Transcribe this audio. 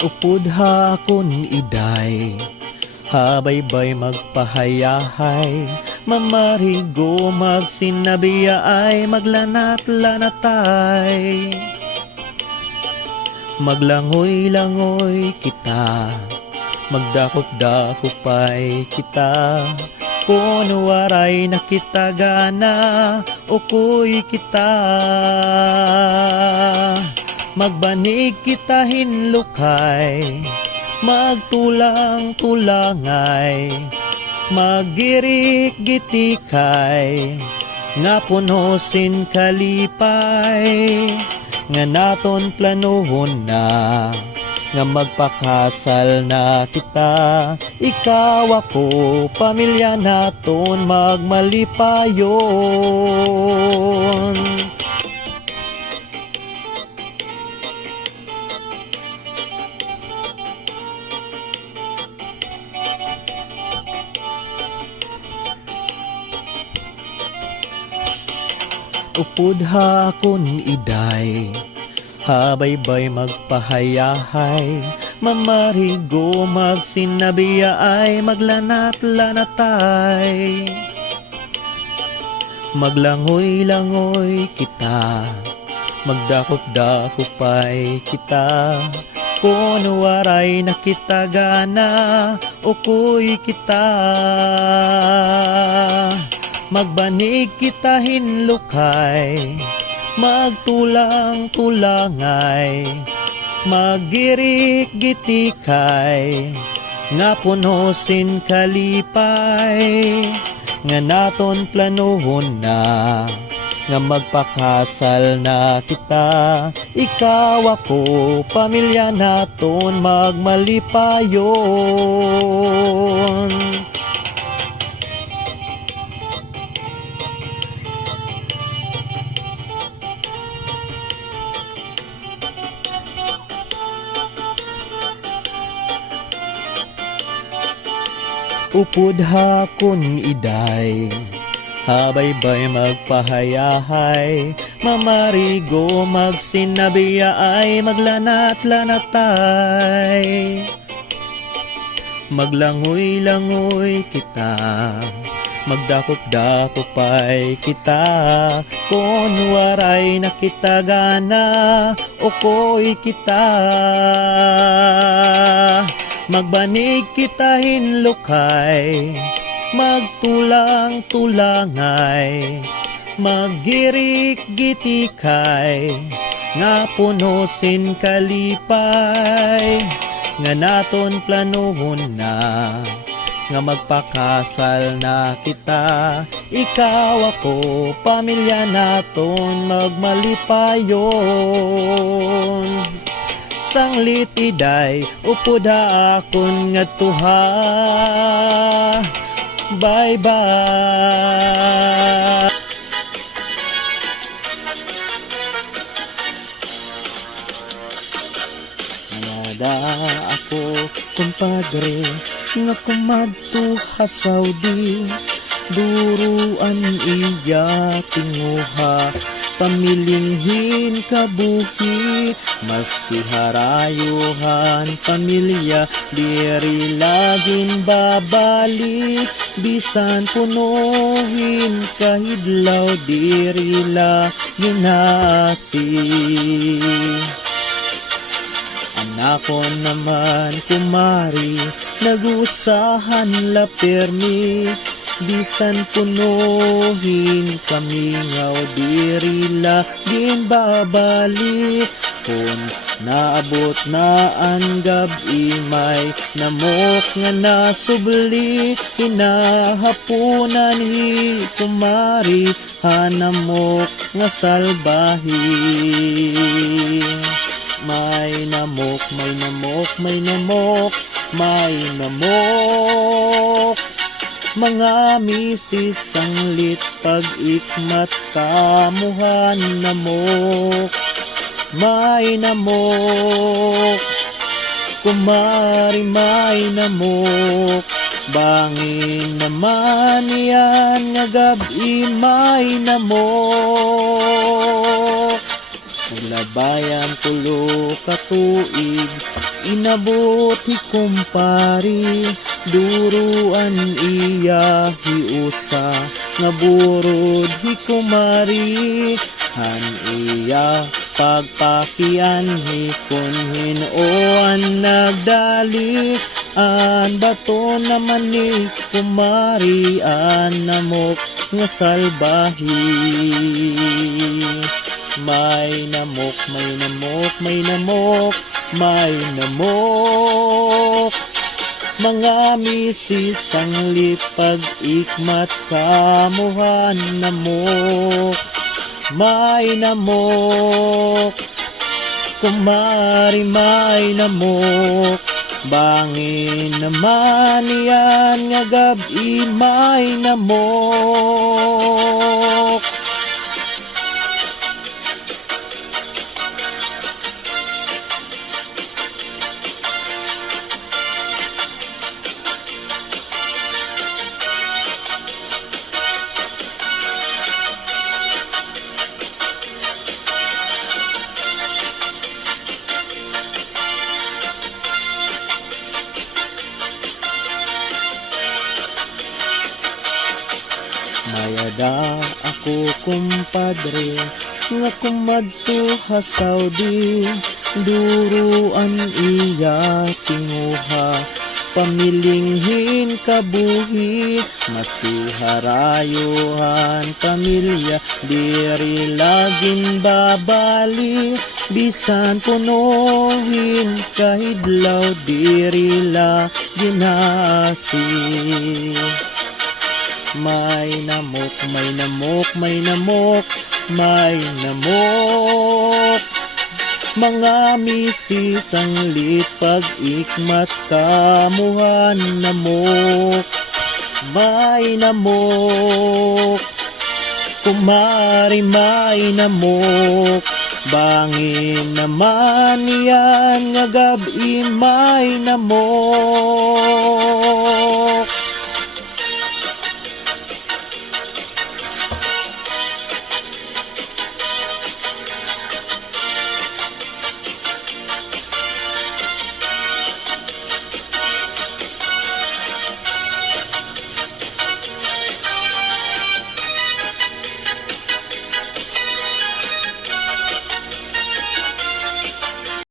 Upod hakon iday, habaybay magpahayahay, mamarigo magsinabiya ay maglanat-lanatay. Maglangoy-langoy kita, magdakop-dakopay kita, kung waray nakitagana o kuy kita. Magbanig kita hinlukay, magtulang-tulangay, magirik gitikay, nga punosin kalipay, nga naton planuhon na, nga magpakasal na kita, ikaw ako, pamilya naton magmalipayon. Upod hakon iday, habaybay magpahayahay, mamarigo magsinabiya ay maglanat-lanatay. Maglangoy-langoy kita, magdakop-dakopay kita, kung waray nakitagana o kuy kita. Magbanig kita hinlukay, magtulang-tulangay, magirik gitikay, nga punosin kalipay, nga naton planuhon na, nga magpakasal na kita, ikaw ako, pamilya naton magmalipayon. Upod hakon iday, habaybay magpahayahay, mamarigo magsinabiya ay maglanat-lanatay. Maglangoy-langoy kita, magdakop-dakopay kita, kung waray nakitagana o kuy kita. Magbanig kita hinlukay, magtulang-tulangay, magirik gitikay, nga punosin kalipay, nga naton planuhon na, nga magpakasal na kita, ikaw ako, pamilya naton magmalipayon. Sanglit iday, upod akon nga tuha, bye-bye. Nada ako, kumpadre, nga kumadto ha Saudi, duruan iya tinguha, pamilinghin kabuhi, maski harayuhan pamilya, diri laging babalik, bisan punuhin kahidlaw, diri laging nasi. Anako naman kumari, nag-usahan la permi, bisan punuhin kami ngaw, diri laging babalik, kung naabot na ang gabi, may namok nga nasubli, hinahapunan hi kumari, hanamok nga salbahi. May namok, may namok, may namok, may namok, mga misis sanglit pag-ikmat kamuhan namok. May namok, kumari may namok, bangin naman yan nga gabi may namok. labayan tulo ka tuig, inabot hi kumpari, duruan iya hiusa, nga burod hi kumari, han iya pagpakian hi kunhin o an nagdali, an bato naman ni kumari, an namok nga salbahi. May namok, may namok, may namok, may namok. Mga misis ang lipag ikmat kamuhan namok. May namok, kumari may namok. Bangin naman yan nga gabi may namok. Mayada ako kumpadre, nga kumadto ha Saudi, duruan iya tinguha, pamilinghin kabuhi, maski harayuhan pamilya, diri laging babali, bisan punuhin kahidlaw, diri la ginasi. May namok, may namok, may namok, may namok. Mga misis ang lipag ikmat kamuhan namok. May namok, kumari may namok. Bangin naman yan nga gabi may namok.